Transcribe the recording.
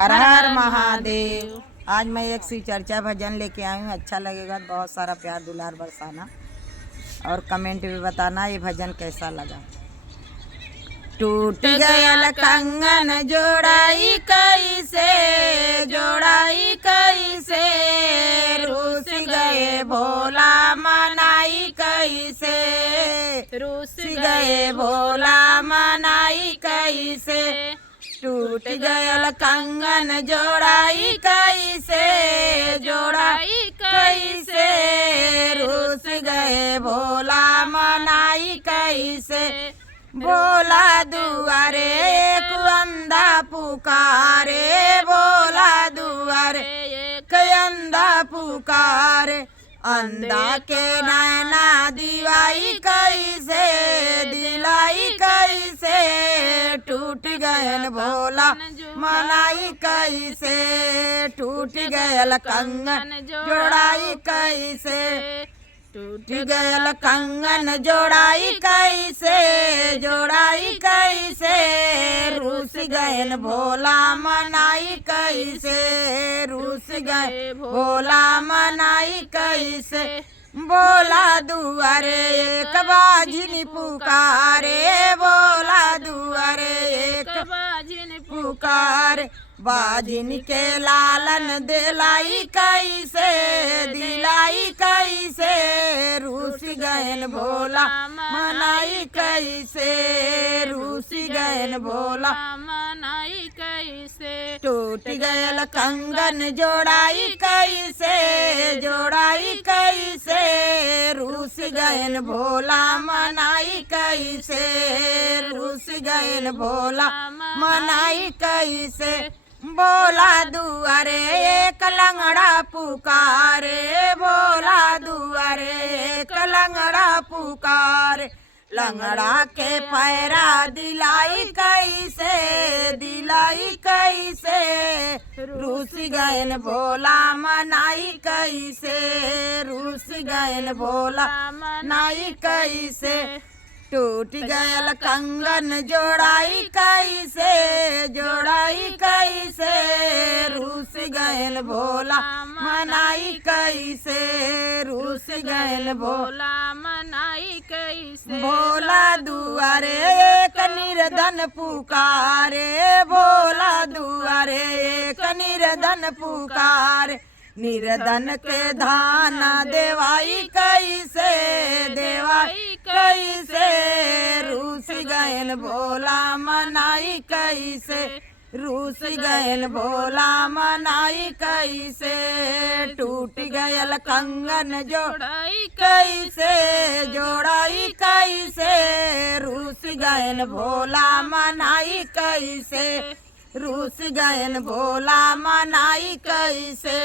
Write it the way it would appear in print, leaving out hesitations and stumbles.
हर हर महादेव। आज मैं एक शिव चर्चा भजन लेके आई हूँ। अच्छा लगेगा, बहुत सारा प्यार दुलार बरसाना और कमेंट भी बताना ये भजन कैसा लगा। टूट गया कंगन जोड़ाई कैसे, जोड़ाई कैसे, रूस गए भोला मनाई कैसे, रूस गए भोला मनाई कैसे। टूट गया कंगन जोड़ाई कैसे, जोड़ाई कैसे, रूस गए भोला मनाई कैसे। भोला दुआरे एक अंधा पुकारे, भोला दुआरे एक अंधा पुकारे। अंधा के नैना दिवाई कैसे, दिलाई कैसे, टूट गयल भोला मनाई कैसे। टूट गयल कंगन जोड़ाई कैसे, टूट गयल कंगन जोड़ाई कैसे, जोड़ाई कैसे, रूस गयल भोला मनाई कैसे, रूस गए भोला मनाई कैसे। भोला दुआरे एक बाजिन पुकारे, भोला दुआरे एक बाजिन पुकारे। बाजिन के लालन दिलाई कैसे, दिलाई कैसे, रूस गयल भोला मनाई कैसे, रूस गयल भोला मनाई कैसे। टूट गयल कंगन जोड़ाई कैसे, जोड़ाई कैसे, रूस गयल भोला मनाई कैसे, रूस गयल भोला मनाई कैसे। भोला दुआरे एक लंगड़ा पुकारे, भोला दुआरे एक लंगड़ा पुकारे। लंगड़ा के पैरा दिलाई कैसे, दिलाई कैसे, रूस गयल भोला मनाई कैसे, रूस गयल भोला मनाई कैसे। टूट गयल कंगन जोड़ाई कैसे, जोड़ाई कैसे, रूस गयल भोला मनाई कैसे, रूस गयल भोला मनाई कैसे। भोला दुआरे एक निर्धन पुकारे, भोला दुआरे एक निर्धन पुकारे। निर्धन के धान देवाई कैसे, देवाई कैसे, रूस गयल भोला मनाई कैसे, रूस गयल भोला मनाई कैसे। टूट गयल कंगन जोड़ाई कैसे, जोड़ाई कैसे, रूस गयल भोला मनाई कैसे, रूस गयल भोला मनाई कैसे।